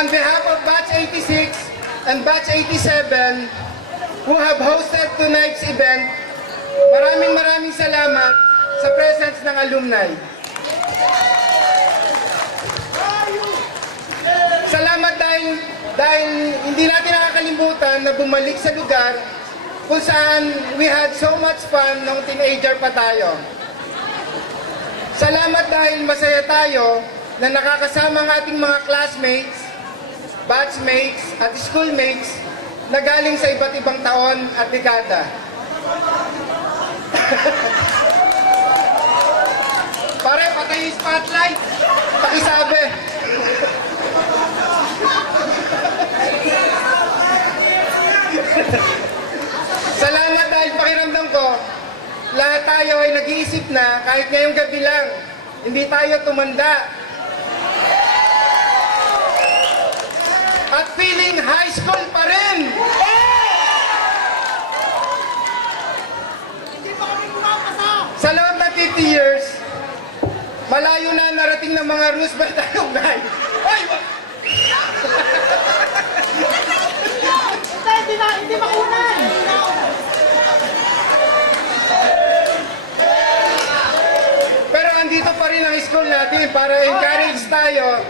on behalf of Batch 86 and Batch 87 who have hosted tonight's event, maraming salamat sa presence ng alumni. Salamat dahil hindi natin nakakalimutan na bumalik sa lugar kung saan we had so much fun nung teenager pa tayo. Salamat dahil masaya tayo na nakakasama ang ating mga classmates, batchmates at schoolmates na galing sa iba't ibang taon at dekada. Pare, patay yung spotlight. Pakisabi. Salamat dahil pakiramdam ko, lahat tayo ay nag-iisip na kahit ngayong gabi lang, hindi tayo tumanda. At feeling high school pa rin. Sa loob ng 50 years, malayo na narating ng mga Roosevelt alumni. Ay! Hindi makunan! Pero andito pa rin ang school natin para encourage tayo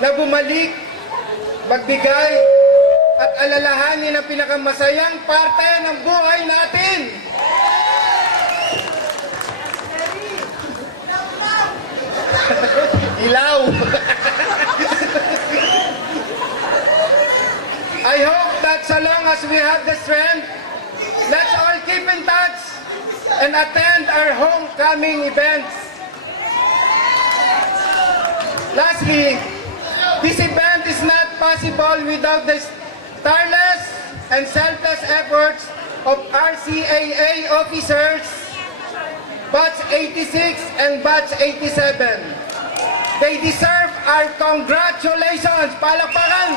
na bumalik, magbigay, at alalahanin ang pinakamasayang parte ng buhay natin. Ilaw! I hope that so long as we have the strength, let's all keep in touch and attend our homecoming events. Lastly, this event is not possible without the tireless and selfless efforts of RCAA officers, Batch 86 and Batch 87. They deserve our congratulations! Palakpakan!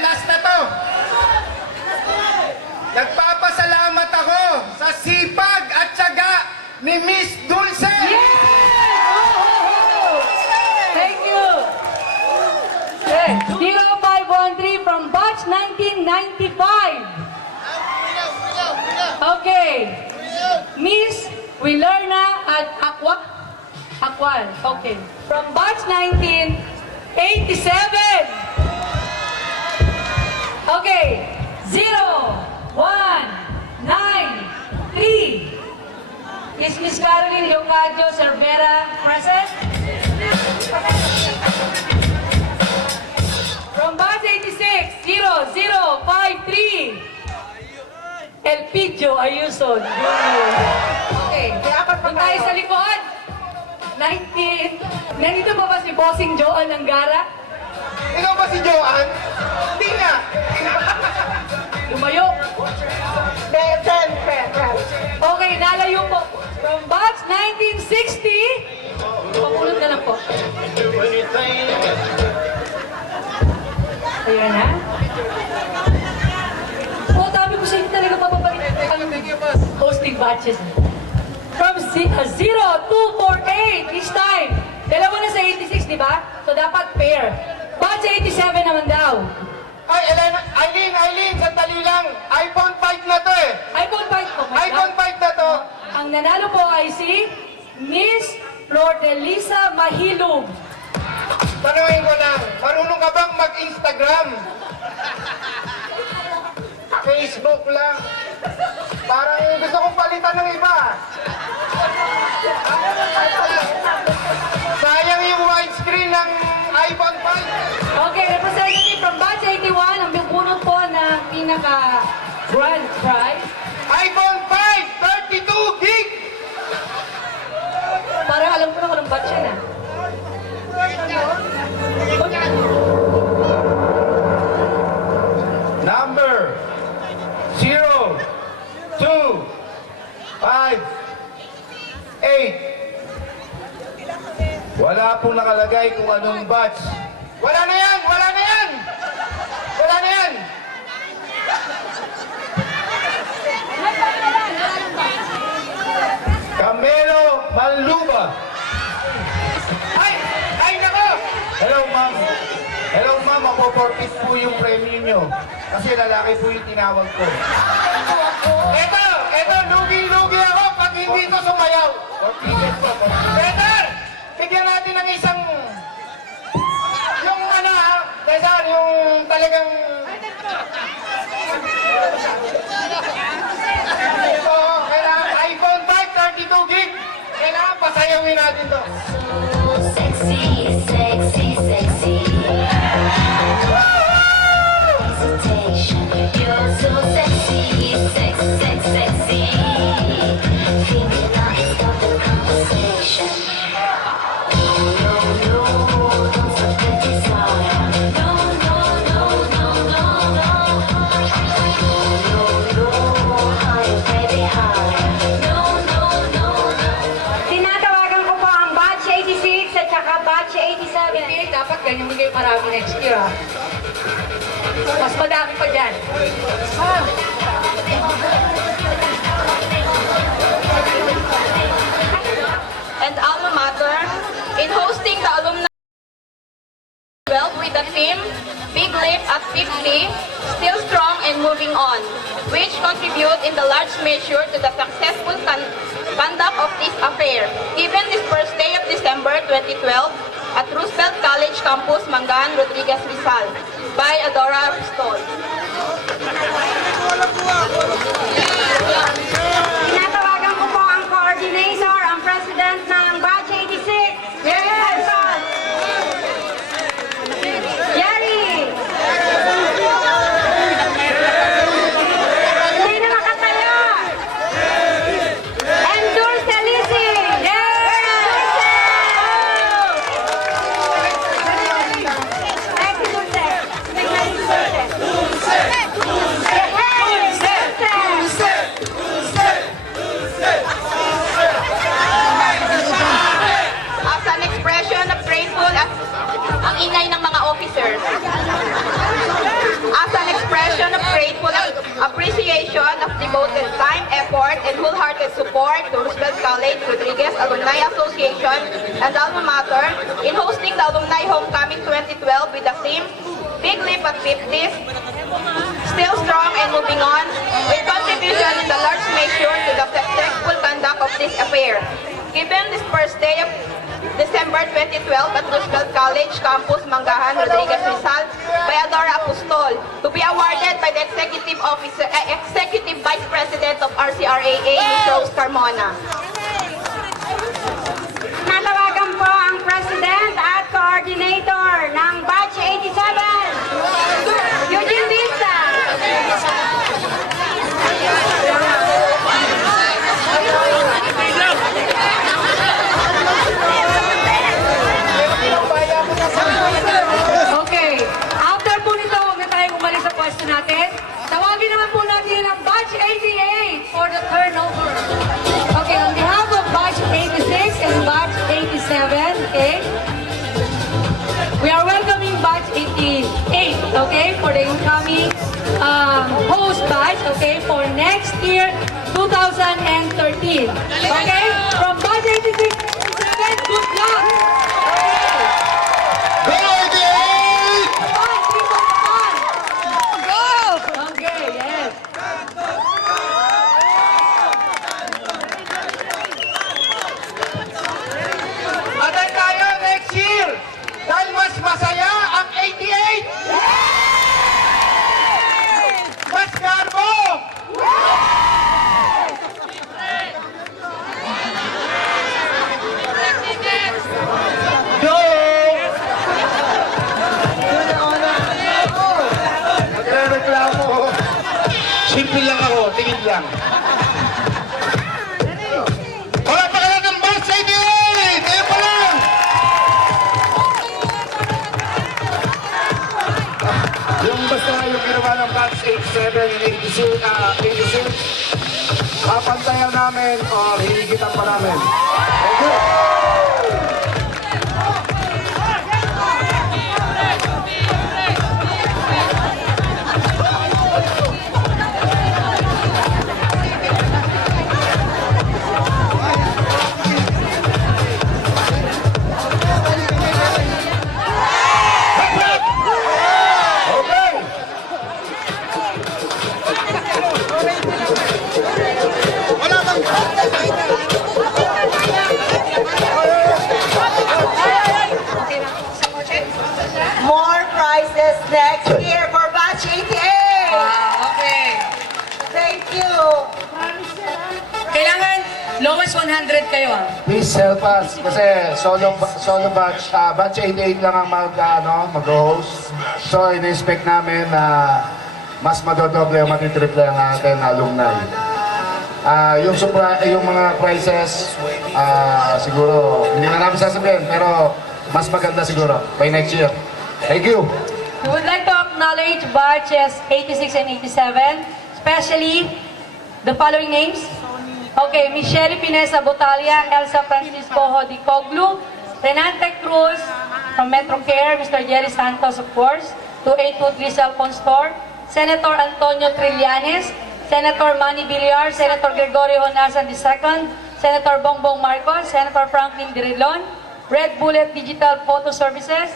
Last na to. Nagpapasalamat ako sa sipag at tiyaga ni Miss Dulce. Yes! Thank you. Okay. 0513 from Batch 1995. Okay. Miss Wilerna at Aquan. Okay. From Batch 1987. Okay, 0, 1, 9, 3. Is Miss Caroline Leocadio Cervera present? From Batch 86, 0, 0, 5, 3. Elpidio Ayuso. Okay, doon tayo sa likod. 19. Nandito ba si Bossing Joan Angara? Ikaw ba si Joan? Hindi nga. Lumayo. Okay, nalayo po. From Batch 1960. Pamulot na lang po. Ayan ha. Po, sabi ko sa inyo talaga mababalik ang hosting batches. From 0248 each time. Dalawa na sa 86, di ba? So dapat pair. Batch 87 naman daw. Ay, Eileen, sandali lang. iPhone 5 na to eh. iPhone 5 po. iPhone 5 na to. Ang nanalo po ay si Miss Flordelisa Mahilog. Tanungin ko lang, marunong ka bang mag-Instagram? Facebook lang. Parang gusto kong palitan ng iba. Sayang yung widescreen ng iPhone 5. Okay, representative from Batch 81, ang bunot po ng pinaka-grand prize. iPhone 5, 32 gig! Parang alam ko na kung anong batch yan ah. Number 0, 2, 5, 8, Wala pong nakalagay kung anong batch. Wala na yan! Wala na yan! Wala na yan! Camelo Manluba. Ay! Ay, nako! Hello, ma'am. Hello, ma'am. Mapoporkit po yung premium nyo. Kasi lalaki po yung tinawag ko. Eto, lugi-lugi ako pag hindi to sumayaw. Porkit po. Peter! Bigyan natin ng isang... Yung ano ha, Cesar, yung talagang... Ito, kailangan iPhone 5, 32 gig. Kailangan pasayawin natin to. Sexy, sexy, sexy. Hesitation. You're so sexy, sex, sex, sexy. Thinking I stop the conversation. No, no, don't stop the desire. No, no, no, no, no, no. No, no, higher, baby, higher. No, no, no, no. Tinatawagan ko po ang batch 86 at saka batch 87. Hindi, dapat ganyan hindi kayo marami next year, ha? Mas madami pa dyan. And alma mater in hosting the alumni 12 with the theme Big Leap at 50, Still Strong and Moving On, which contribute in the large measure to the successful conduct of this affair. Given this first day of December 2012 at Roosevelt College Campus, Mangan, Rodriguez, Rizal, by Adora Pistol. Tinatawagan ko po ang coordinator, ang president ng batch 86. Yes! Jerry! Hindi na makataya! Endur Salisi! Yes! As an expression of grateful at ang ingay ng mga officers. As an expression of grateful appreciation of devoted time, effort, and wholehearted support to Roosevelt College Rodriguez Alumni Association and Alma Mater in hosting the Alumni Homecoming 2012 with the theme Big Leap at 50s, Still Strong and Moving On, with contribution in the large measure to the successful conduct of this affair. Given this first day of December 2012 at Roosevelt College Campus, Mangahan, Rodriguez, Rizal, by Adora Apostol, to be awarded by the Executive Vice President of RCRAA, Ms. Rose Carmona. Tinatawagan po ang president at coordinator ng batch 87. Eugene Vista. Okay. After po nito, huwag na tayong umalis sa pwesto natin. Tawagin naman po natin ang batch 88 for the turnover. Okay, on behalf of batch 86 and batch 87, okay? We are welcoming batch 88, okay, for the incoming host batch, okay, for next year, 2013. Okay? From batch 86, good luck! Go, 88! Okay, yes. Atay tayo next year! Dahil mas masaya ang 88! Mas garbo! Go! Nagre-reklamo. Simple lang ako, tingin lang. Wala pa kaya ng batch 88! Kaya pa lang! Yung basta yung ginawa ng batch 87, 86, papantayan namin o hinigitan pa namin. Thank you. next year for batch 88. Okay. Thank you. Kailangan lowest 100 kayo ah. Please help us kasi solo batch, batch 88 lang ang mag-host. So, in-expect namin na mas madodoble o matitriple ang ating alumni. Yung mga prizes, siguro, hindi na namin sasabihin, pero mas maganda siguro by next year. Thank you. We would like to acknowledge batches 86 and 87, especially the following names. Okay, Michelle Pinesa Botalia, Elsa Francisco Hodicoglu, Renante Cruz from Metro Care, Mr. Jerry Santos, of course, 2823 Cell Phone Store, Senator Antonio Trillanes, Senator Manny Villar, Senator Gregorio Honasan II, Senator Bongbong Marcos, Senator Franklin Dirilon, Red Bullet Digital Photo Services,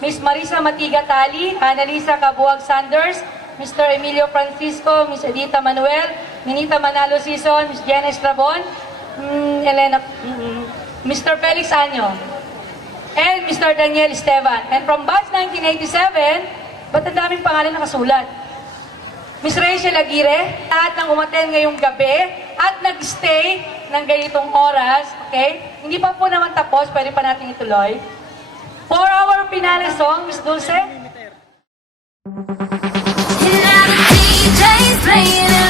Ms. Marisa Matiga Tali, Annalisa Cabuag Sanders, Mr. Emilio Francisco, Ms. Edita Manuel, Minita Manalo Sison, Ms. Jenna Estrabon, Mr. Felix Año, and Mr. Daniel Esteban. And from batch 1987, ba't ang daming pangalan nakasulat? Ms. Rachel Aguirre, lahat ng umaten ngayong gabi at nag-stay ng ganitong oras, okay? Hindi pa po naman tapos, pwede pa natin ituloy. For our finale song, Ms. Dulce. DJ's playing